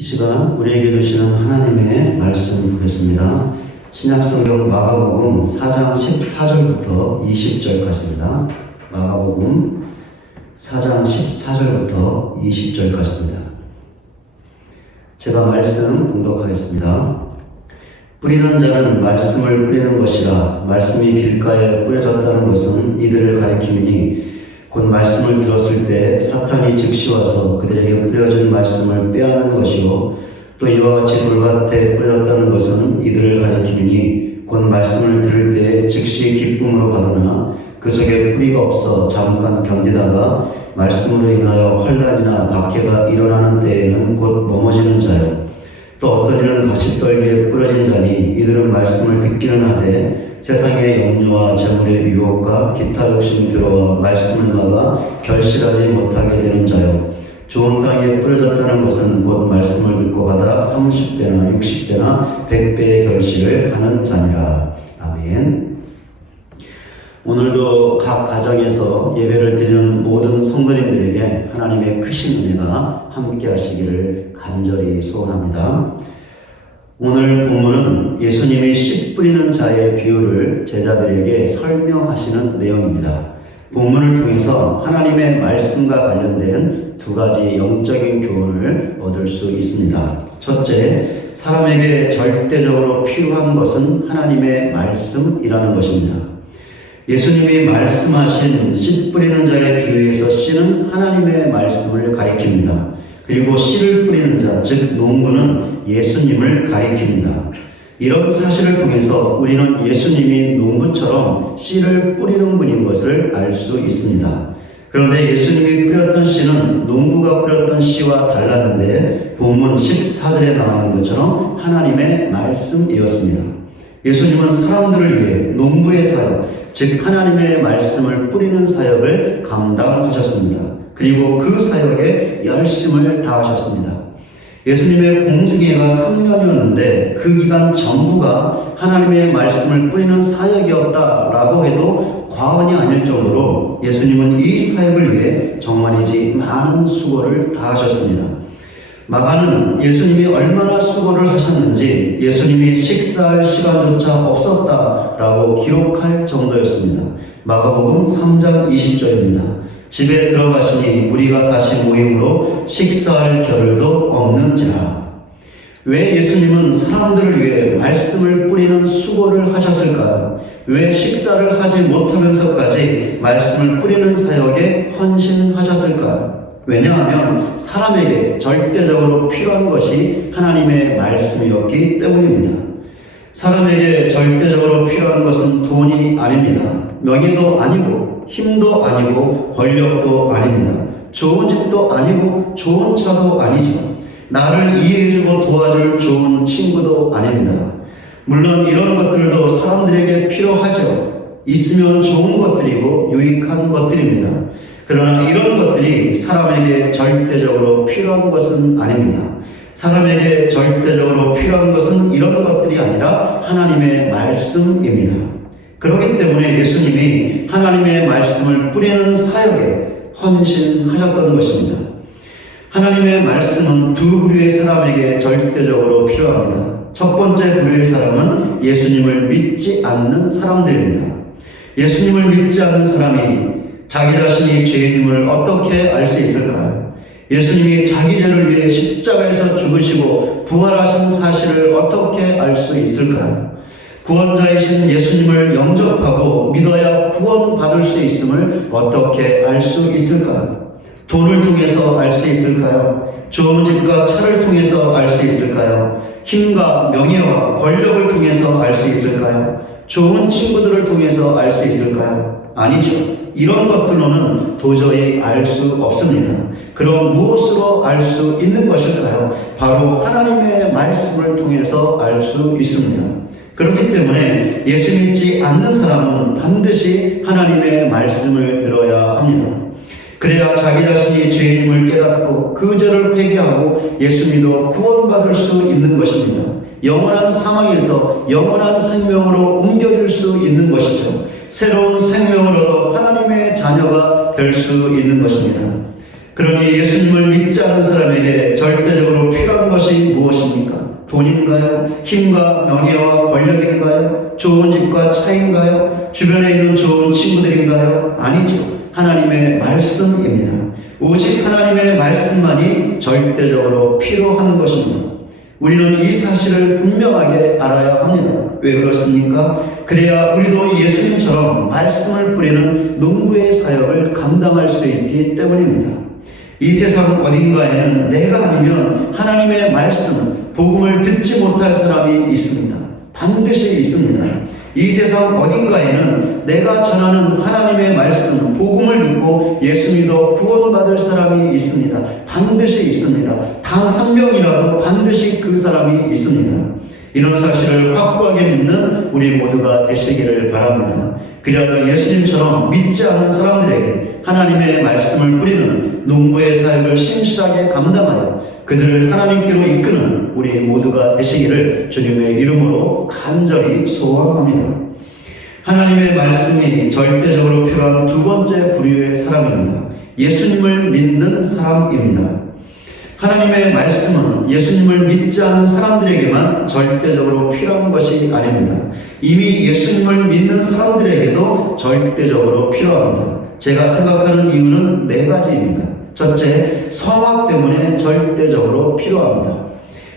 이 시간 우리에게 주시는 하나님의 말씀 보겠습니다. 신약성경 마가복음 4장 14절부터 20절까지입니다. 마가복음 4장 14절부터 20절까지입니다. 제가 말씀 봉독하겠습니다. 뿌리는 자는 말씀을 뿌리는 것이라. 말씀이 길가에 뿌려졌다는 것은 이들을 가리킴이니 곧 말씀을 들었을 때 사탄이 즉시 와서 그들에게 뿌려진 말씀을 빼앗는 것이요, 또 이와 같이 돌밭에 뿌려졌다는 것은 이들을 가리킴이니 곧 말씀을 들을 때 즉시 기쁨으로 받으나 그 속에 뿌리가 없어 잠깐 견디다가 말씀으로 인하여 환난이나 박해가 일어나는 때에는 곧 넘어지는 자요. 또 어떤 이는 가시떨기에 뿌려진 자니 이들은 말씀을 듣기는 하되 세상의 염려와 재물의 유혹과 기타 욕심이 들어와 말씀을 막아 결실하지 못하게 되는 자요. 좋은 땅에 뿌려졌다는 것은 곧 말씀을 듣고 받아 30배나 60배나 100배의 결실을 하는 자니라. 아멘. 오늘도 각 가정에서 예배를 드리는 모든 성도님들에게 하나님의 크신 은혜가 함께 하시기를 간절히 소원합니다. 오늘 본문은 예수님이 씨 뿌리는 자의 비유를 제자들에게 설명하시는 내용입니다. 본문을 통해서 하나님의 말씀과 관련된 두 가지 영적인 교훈을 얻을 수 있습니다. 첫째, 사람에게 절대적으로 필요한 것은 하나님의 말씀이라는 것입니다. 예수님이 말씀하신 씨 뿌리는 자의 비유에서 씨는 하나님의 말씀을 가리킵니다. 그리고 씨를 뿌리는 자, 즉 농부는 예수님을 가리킵니다. 이런 사실을 통해서 우리는 예수님이 농부처럼 씨를 뿌리는 분인 것을 알 수 있습니다. 그런데 예수님이 뿌렸던 씨는 농부가 뿌렸던 씨와 달랐는데 본문 14절에 나와 있는 것처럼 하나님의 말씀이었습니다. 예수님은 사람들을 위해 농부의 사역, 즉 하나님의 말씀을 뿌리는 사역을 감당하셨습니다. 그리고 그 사역에 열심을 다하셨습니다. 예수님의 공생애가 3년이었는데 그 기간 전부가 하나님의 말씀을 뿌리는 사역이었다라고 해도 과언이 아닐 정도로 예수님은 이 사역을 위해 정말이지 많은 수고를 다하셨습니다. 마가는 예수님이 얼마나 수고를 하셨는지 예수님이 식사할 시간조차 없었다라고 기록할 정도였습니다. 마가복음 3장 20절입니다. 집에 들어가시니 무리가 다시 모임으로 식사할 겨를도 없는지라. 왜 예수님은 사람들을 위해 말씀을 뿌리는 수고를 하셨을까요? 왜 식사를 하지 못하면서까지 말씀을 뿌리는 사역에 헌신하셨을까요? 왜냐하면 사람에게 절대적으로 필요한 것이 하나님의 말씀이었기 때문입니다. 사람에게 절대적으로 필요한 것은 돈이 아닙니다. 명예도 아니고 힘도 아니고 권력도 아닙니다. 좋은 집도 아니고 좋은 차도 아니죠. 나를 이해해주고 도와줄 좋은 친구도 아닙니다. 물론 이런 것들도 사람들에게 필요하죠. 있으면 좋은 것들이고 유익한 것들입니다. 그러나 이런 것들이 사람에게 절대적으로 필요한 것은 아닙니다. 사람에게 절대적으로 필요한 것은 이런 것들이 아니라 하나님의 말씀입니다. 그렇기 때문에 예수님이 하나님의 말씀을 뿌리는 사역에 헌신하셨던 것입니다. 하나님의 말씀은 두 부류의 사람에게 절대적으로 필요합니다. 첫 번째 부류의 사람은 예수님을 믿지 않는 사람들입니다. 예수님을 믿지 않는 사람이 자기 자신이 죄인임을 어떻게 알 수 있을까요? 예수님이 자기 죄를 위해 십자가에서 죽으시고 부활하신 사실을 어떻게 알 수 있을까요? 구원자이신 예수님을 영접하고 믿어야 구원받을 수 있음을 어떻게 알 수 있을까요? 돈을 통해서 알 수 있을까요? 좋은 집과 차를 통해서 알 수 있을까요? 힘과 명예와 권력을 통해서 알 수 있을까요? 좋은 친구들을 통해서 알 수 있을까요? 아니죠. 이런 것들로는 도저히 알 수 없습니다. 그럼 무엇으로 알 수 있는 것일까요? 바로 하나님의 말씀을 통해서 알 수 있습니다. 그렇기 때문에 예수 믿지 않는 사람은 반드시 하나님의 말씀을 들어야 합니다. 그래야 자기 자신이 죄인임을 깨닫고 그 죄를 회개하고 예수 믿어 구원받을 수 있는 것입니다. 영원한 상황에서 영원한 생명으로 옮겨질 수 있는 것이죠. 새로운 생명으로 하나님의 자녀가 될 수 있는 것입니다. 그러니 예수님을 믿지 않는 사람에게 절대적으로 필요한 것이 무엇입니까? 돈인가요? 힘과 명예와 권력인가요? 좋은 집과 차인가요? 주변에 있는 좋은 친구들인가요? 아니죠. 하나님의 말씀입니다. 오직 하나님의 말씀만이 절대적으로 필요한 것입니다. 우리는 이 사실을 분명하게 알아야 합니다. 왜 그렇습니까? 그래야 우리도 예수님처럼 말씀을 뿌리는 농부의 사역을 감당할 수 있기 때문입니다. 이 세상 어딘가에는 내가 아니면 하나님의 말씀, 복음을 듣지 못할 사람이 있습니다. 반드시 있습니다. 이 세상 어딘가에는 내가 전하는 하나님의 말씀, 복음을 듣고 예수 믿어 구원받을 사람이 있습니다. 반드시 있습니다. 단 한 명이라도 반드시 그 사람이 있습니다. 이런 사실을 확고하게 믿는 우리 모두가 되시기를 바랍니다. 그리하여 예수님처럼 믿지 않는 사람들에게 하나님의 말씀을 뿌리는 농부의 사역을 신실하게 감당하여 그들을 하나님께로 이끄는 우리 모두가 되시기를 주님의 이름으로 간절히 소원합니다. 하나님의 말씀이 절대적으로 필요한 두 번째 부류의 사람입니다. 예수님을 믿는 사람입니다. 하나님의 말씀은 예수님을 믿지 않는 사람들에게만 절대적으로 필요한 것이 아닙니다. 이미 예수님을 믿는 사람들에게도 절대적으로 필요합니다. 제가 생각하는 이유는 네 가지입니다. 첫째, 성화 때문에 절대적으로 필요합니다.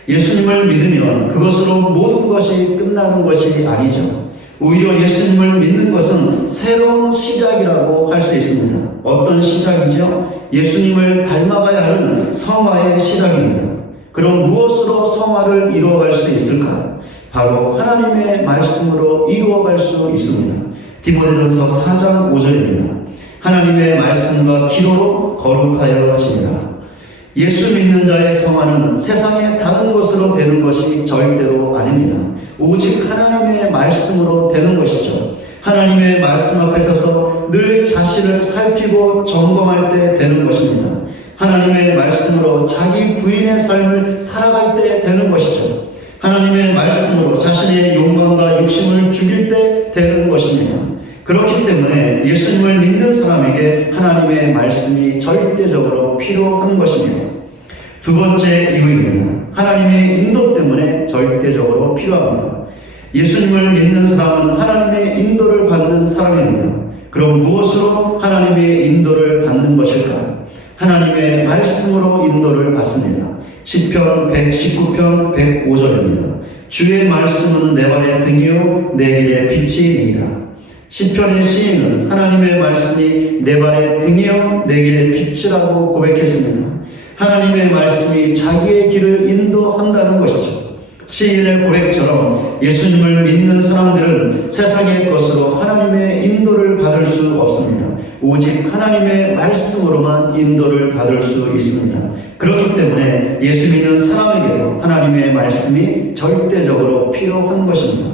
예수님을 믿으면 그것으로 모든 것이 끝나는 것이 아니죠. 오히려 예수님을 믿는 것은 새로운 시작이라고 할 수 있습니다. 어떤 시작이죠? 예수님을 닮아가야 하는 성화의 시작입니다. 그럼 무엇으로 성화를 이루어갈 수 있을까? 바로 하나님의 말씀으로 이루어갈 수 있습니다. 디모데전서 4장 5절입니다. 하나님의 말씀과 기도로 거룩하여지니라. 예수 믿는 자의 성화는 세상의 다른 것으로 되는 것이 절대로 아닙니다. 오직 하나님의 말씀으로 되는 것이죠. 하나님의 말씀 앞에 서서 늘 자신을 살피고 점검할 때 되는 것입니다. 하나님의 말씀으로 자기 부인의 삶을 살아갈 때 되는 것이죠. 하나님의 말씀으로 자신의 욕망과 욕심을 죽일 때 되는 것입니다. 그렇기 때문에 예수님을 믿는 사람에게 하나님의 말씀이 절대적으로 필요한 것입니다. 두 번째 이유입니다. 하나님의 인도 때문에 절대적으로 필요합니다. 예수님을 믿는 사람은 하나님의 인도를 받는 사람입니다. 그럼 무엇으로 하나님의 인도를 받는 것일까? 하나님의 말씀으로 인도를 받습니다. 시편 119편 105절입니다. 주의 말씀은 내 발의 등이요 내 길의 빛이니이다. 시편의 시인은 하나님의 말씀이 내 발의 등이요 내 길의 빛이라고 고백했습니다. 하나님의 말씀이 자기의 길을 인도한다는 것이죠. 시인의 고백처럼 예수님을 믿는 사람들은 세상의 것으로 하나님의 인도를 받을 수 없습니다. 오직 하나님의 말씀으로만 인도를 받을 수 있습니다. 그렇기 때문에 예수 믿는 사람에게도 하나님의 말씀이 절대적으로 필요한 것입니다.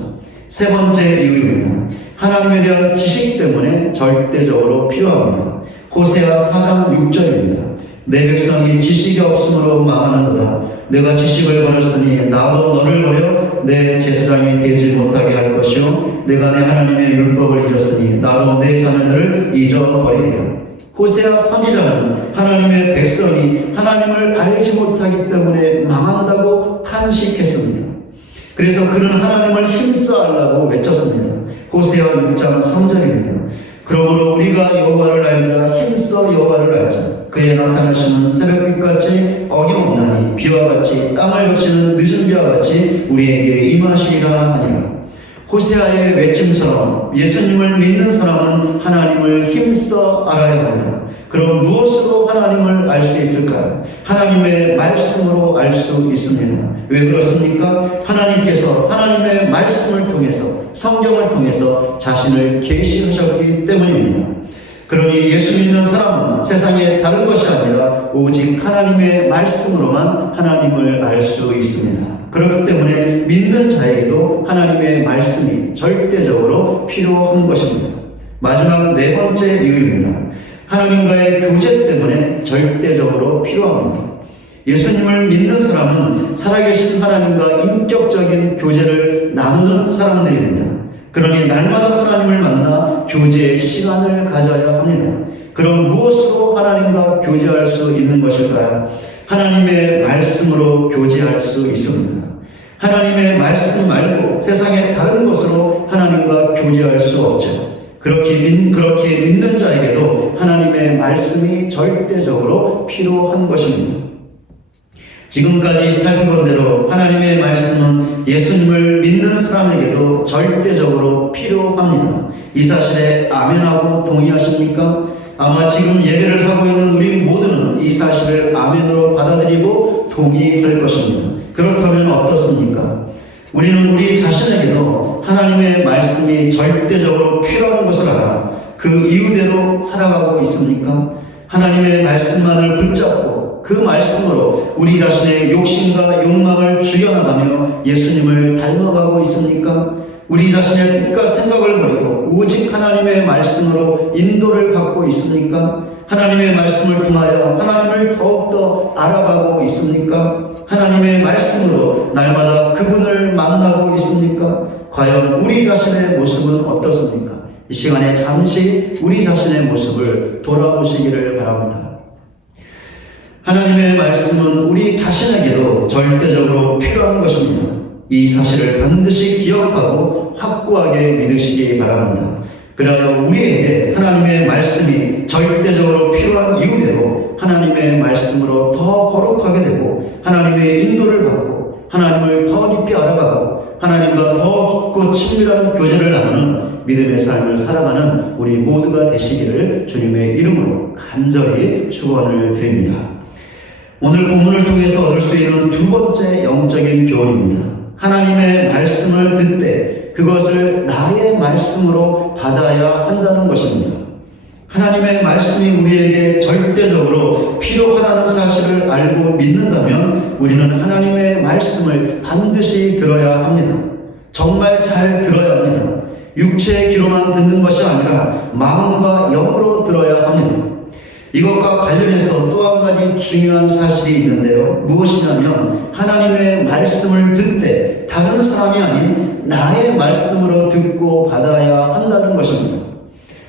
세 번째 이유입니다. 하나님에 대한 지식 때문에 절대적으로 필요합니다. 호세아 4장 6절입니다. 내 백성이 지식이 없으므로 망하는도다. 내가 지식을 버렸으니 나도 너를 버려 내 제사장이 되지 못하게 할 것이요 내가 내 하나님의 율법을 잊었으니 나도 내 자녀들을 잊어버리리라. 호세아 선지자는 하나님의 백성이 하나님을 알지 못하기 때문에 망한다고 탄식했습니다. 그래서 그는 하나님을 힘써하려고 외쳤습니다. 호세아 6장 3절입니다. 그러므로 우리가 여호와를 알자 힘써 여호와를 알자. 그의 나타나시는 새벽빛같이 어김없나니 비와 같이 땅을 덮치는 늦은 비와 같이 우리에게 임하시리라 하니라. 호세아의 외침처럼 예수님을 믿는 사람은 하나님을 힘써 알아야 합니다. 그럼 무엇으로 하나님을 알 수 있을까요? 하나님의 말씀으로 알 수 있습니다. 왜 그렇습니까? 하나님께서 하나님의 말씀을 통해서 성경을 통해서 자신을 계시하셨기 때문입니다. 그러니 예수 믿는 사람은 세상에 다른 것이 아니라 오직 하나님의 말씀으로만 하나님을 알 수 있습니다. 그렇기 때문에 믿는 자에게도 하나님의 말씀이 절대적으로 필요한 것입니다. 마지막 네 번째 이유입니다. 하나님과의 교제 때문에 절대적으로 필요합니다. 예수님을 믿는 사람은 살아계신 하나님과 인격적인 교제를 나누는 사람들입니다. 그러니 날마다 하나님을 만나 교제의 시간을 가져야 합니다. 그럼 무엇으로 하나님과 교제할 수 있는 것일까요? 하나님의 말씀으로 교제할 수 있습니다. 하나님의 말씀 말고 세상의 다른 것으로 하나님과 교제할 수 없죠. 그렇게 믿는 자에게도 하나님의 말씀이 절대적으로 필요한 것입니다. 지금까지 살펴본 대로 하나님의 말씀은 예수님을 믿는 사람에게도 절대적으로 필요합니다. 이 사실에 아멘하고 동의하십니까? 아마 지금 예배를 하고 있는 우리 모두는 이 사실을 아멘으로 받아들이고 동의할 것입니다. 그렇다면 어떻습니까? 우리는 우리 자신에게도 하나님의 말씀이 절대적으로 필요한 것을 알아 그 이유대로 살아가고 있습니까? 하나님의 말씀만을 붙잡고 그 말씀으로 우리 자신의 욕심과 욕망을 죽여나가며 예수님을 닮아가고 있습니까? 우리 자신의 뜻과 생각을 버리고 오직 하나님의 말씀으로 인도를 받고 있습니까? 하나님의 말씀을 통하여 하나님을 더욱더 알아가고 있습니까? 하나님의 말씀으로 날마다 그분을 만나고 있습니까? 과연 우리 자신의 모습은 어떻습니까? 이 시간에 잠시 우리 자신의 모습을 돌아보시기를 바랍니다. 하나님의 말씀은 우리 자신에게도 절대적으로 필요한 것입니다. 이 사실을 반드시 기억하고 확고하게 믿으시기 바랍니다. 그래야 우리에게 하나님의 말씀이 절대적으로 필요한 이유대로 하나님의 말씀으로 더 거룩하게 되고 하나님의 인도를 받고 하나님을 더 깊이 알아가고 하나님과 더 깊고 친밀한 교제를 나누는 믿음의 삶을 살아가는 우리 모두가 되시기를 주님의 이름으로 간절히 축원을 드립니다. 오늘 본문을 통해서 얻을 수 있는 두 번째 영적인 교훈입니다. 하나님의 말씀을 듣되 그것을 나의 말씀으로 받아야 한다는 것입니다. 하나님의 말씀이 우리에게 절대적으로 필요하다는 사실을 알고 믿는다면 우리는 하나님의 말씀을 반드시 들어야 합니다. 정말 잘 들어야 합니다. 육체의 귀로만 듣는 것이 아니라 마음과 영으로 들어야 합니다. 이것과 관련해서 또 한 가지 중요한 사실이 있는데요. 무엇이냐면 하나님의 말씀을 듣되 다른 사람이 아닌 나의 말씀으로 듣고 받아야 한다는 것입니다.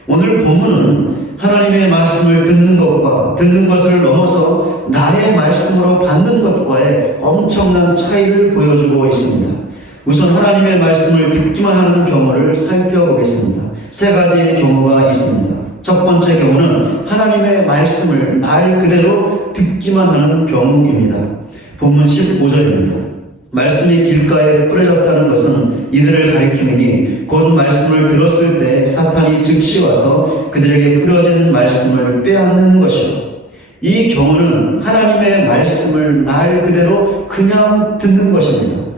오늘 본문은 하나님의 말씀을 듣는 것과 듣는 것을 넘어서 나의 말씀으로 받는 것과의 엄청난 차이를 보여주고 있습니다. 우선 하나님의 말씀을 듣기만 하는 경우를 살펴보겠습니다. 세 가지의 경우가 있습니다. 첫 번째 경우는 하나님의 말씀을 말 그대로 듣기만 하는 경우입니다. 본문 15절입니다. 말씀이 길가에 뿌려졌다는 것은 이들을 가리킴이니 곧 말씀을 들었을 때 사탄이 즉시 와서 그들에게 뿌려진 말씀을 빼앗는 것이요. 이 경우는 하나님의 말씀을 말 그대로 그냥 듣는 것입니다.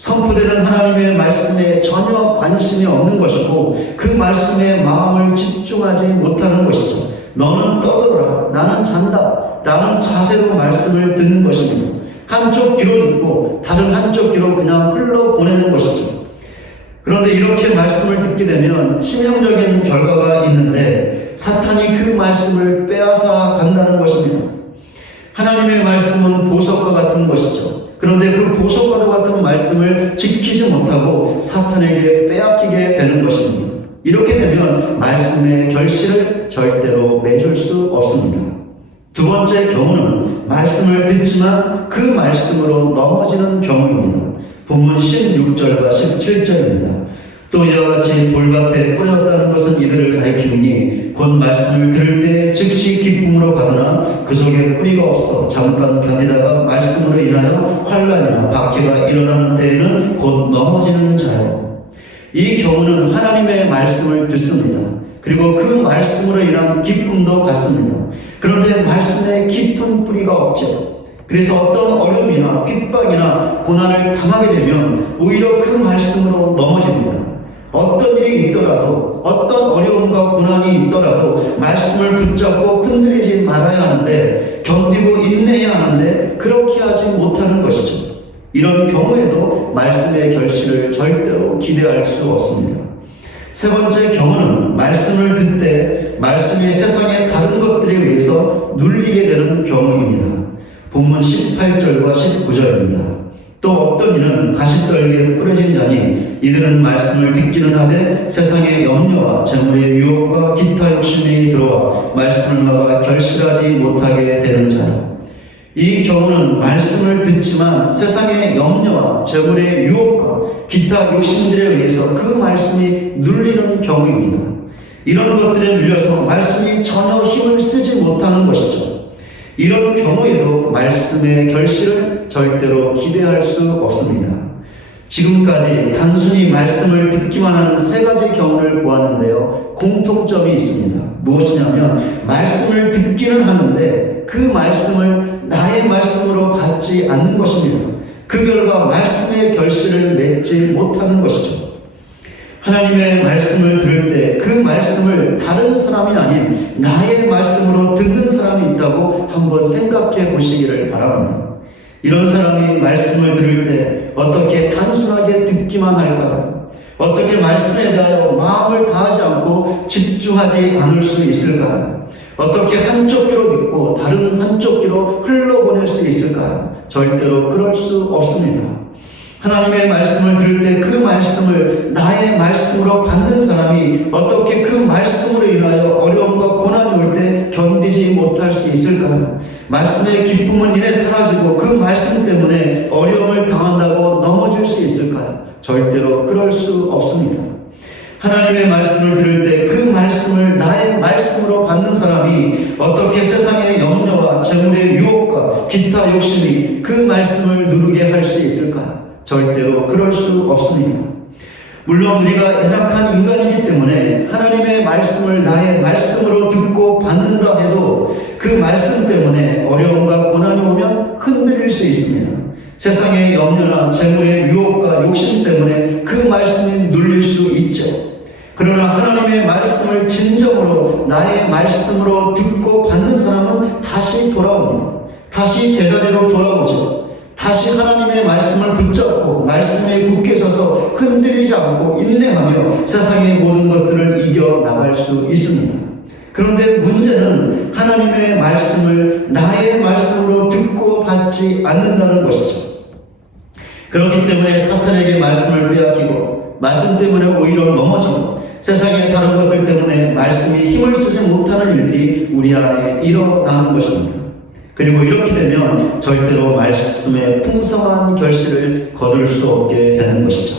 선포되는 하나님의 말씀에 전혀 관심이 없는 것이고 그 말씀에 마음을 집중하지 못하는 것이죠. 너는 떠들어라, 나는 잔다 라는 자세로 말씀을 듣는 것입니다. 한쪽 귀로 듣고 다른 한쪽 귀로 그냥 흘러보내는 것이죠. 그런데 이렇게 말씀을 듣게 되면 치명적인 결과가 있는데 사탄이 그 말씀을 빼앗아 간다는 것입니다. 하나님의 말씀은 보석과 같은 것이죠. 그런데 그 보석과도 같은 말씀을 지키지 못하고 사탄에게 빼앗기게 되는 것입니다. 이렇게 되면 말씀의 결실을 절대로 맺을 수 없습니다. 두 번째 경우는 말씀을 듣지만 그 말씀으로 넘어지는 경우입니다. 본문 16절과 17절입니다. 또 이와 같이 돌밭에 뿌려졌다는 것은 이들을 가리킴이니 곧 말씀을 들을 때 즉시 기쁨으로 받으나 그 속에 뿌리가 없어 잠깐 견디다가 말씀으로 인하여 환난이나 박해가 일어나는 때에는 곧 넘어지는 자요. 이 경우는 하나님의 말씀을 듣습니다. 그리고 그 말씀으로 인한 기쁨도 갖습니다. 그런데 말씀에 깊은 뿌리가 없죠. 그래서 어떤 어려움이나 핍박이나 고난을 당하게 되면 오히려 그 말씀으로 넘어집니다. 어떤 일이 있더라도 어떤 어려움과 고난이 있더라도 말씀을 붙잡고 흔들리지 말아야 하는데 견디고 인내해야 하는데 그렇게 하지 못하는 것이죠. 이런 경우에도 말씀의 결실을 절대로 기대할 수 없습니다. 세 번째 경우는 말씀을 듣되 말씀이 세상의 다른 것들에 의해서 눌리게 되는 경우입니다. 본문 18절과 19절입니다. 또 어떤 이는 가시떨기에 뿌려진 자니 이들은 말씀을 듣기는 하되 세상의 염려와 재물의 유혹과 기타 욕심이 들어와 말씀을 막아 결실하지 못하게 되는 자다. 이 이 경우는 말씀을 듣지만 세상의 염려와 재물의 유혹과 기타 욕심들에 의해서 그 말씀이 눌리는 경우입니다. 이런 것들에 눌려서 말씀이 전혀 힘을 쓰지 못하는 것이죠. 이런 경우에도 말씀의 결실을 절대로 기대할 수 없습니다. 지금까지 단순히 말씀을 듣기만 하는 세 가지 경우를 보았는데요. 공통점이 있습니다. 무엇이냐면 말씀을 듣기는 하는데 그 말씀을 나의 말씀으로 받지 않는 것입니다. 그 결과 말씀의 결실을 맺지 못하는 것이죠. 하나님의 말씀을 들을 때 그 말씀을 다른 사람이 아닌 나의 말씀으로 듣는 사람이 있다고 한번 생각해 보시기를 바랍니다. 이런 사람이 말씀을 들을 때 어떻게 단순하게 듣기만 할까요? 어떻게 말씀에 대하여 마음을 다하지 않고 집중하지 않을 수 있을까요? 어떻게 한쪽 귀로 듣고 다른 한쪽 귀로 흘러보낼 수 있을까요? 절대로 그럴 수 없습니다. 하나님의 말씀을 들을 때 그 말씀을 나의 말씀으로 받는 사람이 어떻게 그 말씀으로 인하여 어려움과 고난이 올 때 견디지 못할 수 있을까요? 말씀의 기쁨은 이래 사라지고 그 말씀 때문에 어려움을 당한다고 넘어질 수 있을까요? 절대로 그럴 수 없습니다. 하나님의 말씀을 들을 때 그 말씀을 나의 말씀으로 받는 사람이 어떻게 세상의 염려와 재물의 유혹과 기타 욕심이 그 말씀을 누르게 할 수 있을까요? 절대로 그럴 수 없습니다. 물론 우리가 연약한 인간이기 때문에 하나님의 말씀을 나의 말씀으로 듣고 받는다 해도 그 말씀 때문에 어려움과 고난이 오면 흔들릴 수 있습니다. 세상의 염려나 재물의 유혹과 욕심 때문에 그 말씀이 눌릴 수 있죠. 그러나 하나님의 말씀을 진정으로 나의 말씀으로 듣고 받는 사람은 다시 돌아옵니다. 다시 제자리로 돌아오죠. 다시 하나님의 말씀을 붙잡고 말씀에 굳게 서서 흔들리지 않고 인내하며 세상의 모든 것들을 이겨나갈 수 있습니다. 그런데 문제는 하나님의 말씀을 나의 말씀으로 듣고 받지 않는다는 것이죠. 그렇기 때문에 사탄에게 말씀을 빼앗기고 말씀 때문에 오히려 넘어지고 세상의 다른 것들 때문에 말씀이 힘을 쓰지 못하는 일들이 우리 안에 일어나는 것입니다. 그리고 이렇게 되면 절대로 말씀의 풍성한 결실을 거둘 수 없게 되는 것이죠.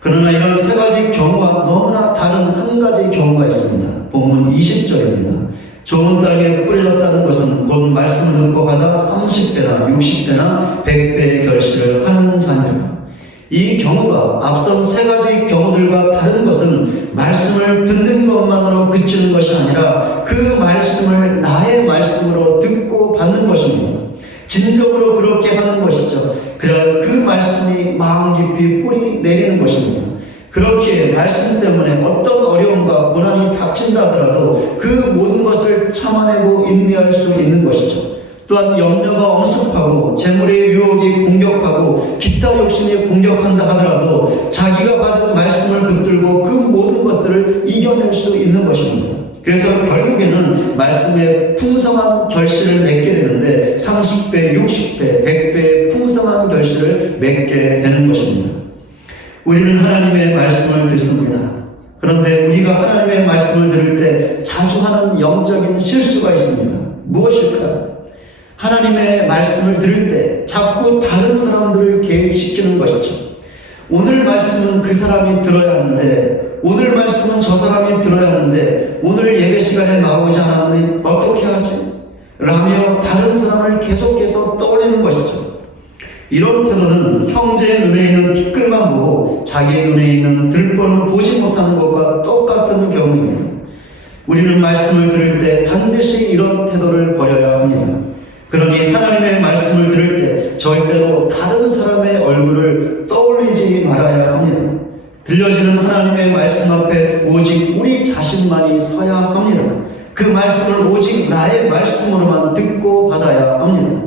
그러나 이런 세 가지 경우와 너무나 다른 한 가지 경우가 있습니다. 본문 20절입니다. 좋은 땅에 뿌려졌다는 것은 곧 말씀을 듣고 받아 30배나 60배나 100배의 결실을 하는 자니라. 이 경우가 앞선 세 가지 경우들과 다른 것은 말씀을 듣는 것만으로 그치는 것이 아니라 그 말씀을 나의 말씀으로 듣고 받는 것입니다. 진정으로 그렇게 하는 것이죠. 그래야 그 말씀이 마음 깊이 뿌리 내리는 것입니다. 그렇게 말씀 때문에 어떤 어려움과 고난이 닥친다 하더라도 그 모든 것을 참아내고 인내할 수 있는 것이죠. 또한 염려가 엄습하고 재물의 유혹이 공격하고 기타 욕심이 공격한다 하더라도 자기가 받은 말씀을 붙들고 그 모든 것들을 이겨낼 수 있는 것입니다. 그래서 결국에는 말씀의 풍성한 결실을 맺게 되는데 30배, 60배, 100배의 풍성한 결실을 맺게 되는 것입니다. 우리는 하나님의 말씀을 듣습니다. 그런데 우리가 하나님의 말씀을 들을 때 자주 하는 영적인 실수가 있습니다. 무엇일까요? 하나님의 말씀을 들을 때 자꾸 다른 사람들을 개입시키는 것이죠. 오늘 말씀은 그 사람이 들어야 하는데, 오늘 말씀은 저 사람이 들어야 하는데, 오늘 예배 시간에 나오지 않았는데 어떻게 하지? 라며 다른 사람을 계속해서 떠올리는 것이죠. 이런 태도는 형제의 눈에 있는 티끌만 보고 자기의 눈에 있는 들보는 보지 못하는 것과 똑같은 경우입니다. 우리는 말씀을 들을 때 반드시 이런 태도를 버려야 합니다. 그러니 하나님의 말씀을 들을 때 절대로 다른 사람의 얼굴을 떠올리지 말아야 합니다. 들려지는 하나님의 말씀 앞에 오직 우리 자신만이 서야 합니다. 그 말씀을 오직 나의 말씀으로만 듣고 받아야 합니다.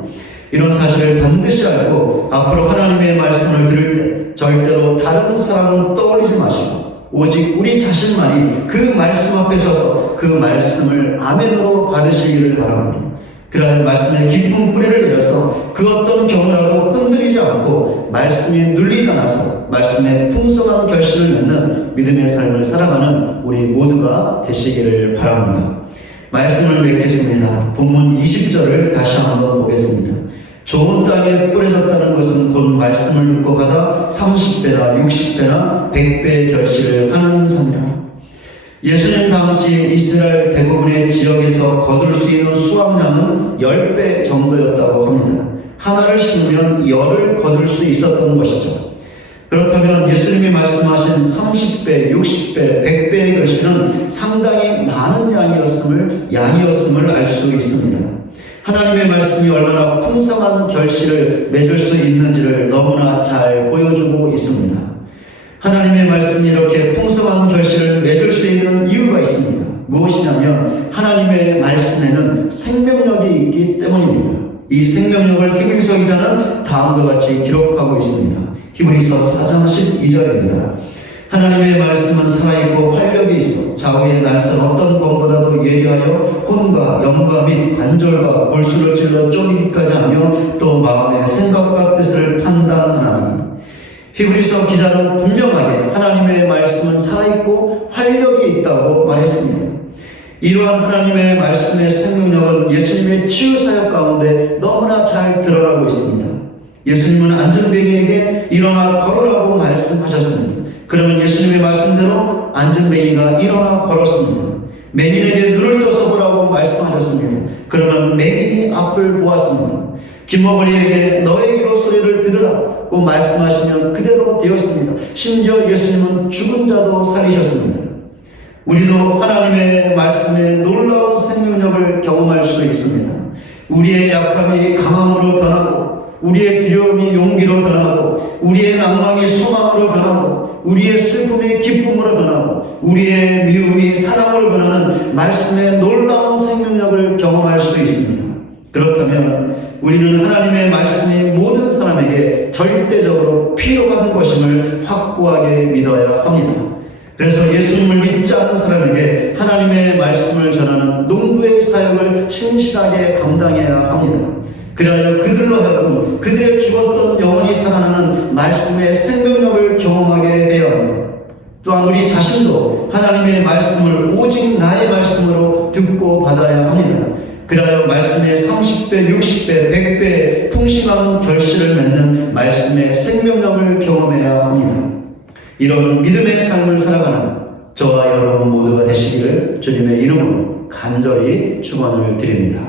이런 사실을 반드시 알고 앞으로 하나님의 말씀을 들을 때 절대로 다른 사람을 떠올리지 마시고 오직 우리 자신만이 그 말씀 앞에 서서 그 말씀을 아멘으로 받으시기를 바랍니다. 그러한 말씀의 깊은 뿌리를 내려서 그 어떤 경우라도 흔들리지 않고 말씀이 눌리지 않아서 말씀의 풍성한 결실을 맺는 믿음의 삶을 살아가는 우리 모두가 되시기를 바랍니다. 말씀을 맺겠습니다. 본문 20절을 다시 한번 보겠습니다. 좋은 땅에 뿌려졌다는 것은 곧 말씀을 듣고 받아 30배나 60배나 100배의 결실을 하는 자니라. 예수님 당시 이스라엘 대부분의 지역에서 거둘 수 있는 수확량은 10배 정도였다고 합니다. 하나를 심으면 열을 거둘 수 있었던 것이죠. 그렇다면 예수님이 말씀하신 30배, 60배, 100배의 결실은 상당히 많은 양이었음을 알 수 있습니다. 하나님의 말씀이 얼마나 풍성한 결실을 맺을 수 있는지를 너무나 잘 보여주고 있습니다. 하나님의 말씀이 이렇게 풍성한 결실을 맺을 수 있는 이유가 있습니다. 무엇이냐면 하나님의 말씀에는 생명력이 있기 때문입니다. 이 생명력을 히브리서 기자는 다음과 같이 기록하고 있습니다. 히브리서 4장 12절입니다. 하나님의 말씀은 살아있고 활력이 있어 좌우의 날선 어떤 검보다도 예리하여 혼과 영과 및 관절과 골수를 찔러 쪼개기까지 하며 또 마음의 생각과 뜻을 판단하나니. 히브리서 기자는 분명하게 하나님의 말씀은 살아있고 활력이 있다고 말했습니다. 이러한 하나님의 말씀의 생명력은 예수님의 치유사역 가운데 너무나 잘 드러나고 있습니다. 예수님은 안전뱅이에게 일어나 걸으라고 말씀하셨습니다. 그러면 예수님의 말씀대로 안전뱅이가 일어나 걸었습니다. 맹인에게 눈을 떠서 보라고 말씀하셨습니다. 그러면 맹인이 앞을 보았습니다. 김어머니에게 너의 귀로 소리를 들으라고 말씀하시면 그대로 되었습니다. 심지어 예수님은 죽은 자도 살리셨습니다. 우리도 하나님의 말씀에 놀라운 생명력을 경험할 수 있습니다. 우리의 약함이 강함으로 변하고 우리의 두려움이 용기로 변하고 우리의 낭망이 소망으로 변하고 우리의 슬픔이 기쁨으로 변하고 우리의 미움이 사랑으로 변하는 말씀의 놀라운 생명력을 경험할 수 있습니다. 그렇다면 우리는 하나님의 말씀이 모든 사람에게 절대적으로 필요한 것임을 확고하게 믿어야 합니다. 그래서 예수님을 믿지 않는 사람에게 하나님의 말씀을 전하는 농부의 사역을 신실하게 감당해야 합니다. 그리하여 그들로 하여금 그들의 죽었던 영혼이 살아나는 말씀의 생명력을 경험하게 해야 합니다. 또한 우리 자신도 하나님의 말씀을 오직 나의 말씀으로 듣고 받아야 합니다. 그리하여 말씀의 30배, 60배, 100배의 풍성한 결실을 맺는 말씀의 생명력을 경험해야 합니다. 이런 믿음의 삶을 살아가는 저와 여러분 모두가 되시기를 주님의 이름으로 간절히 축원을 드립니다.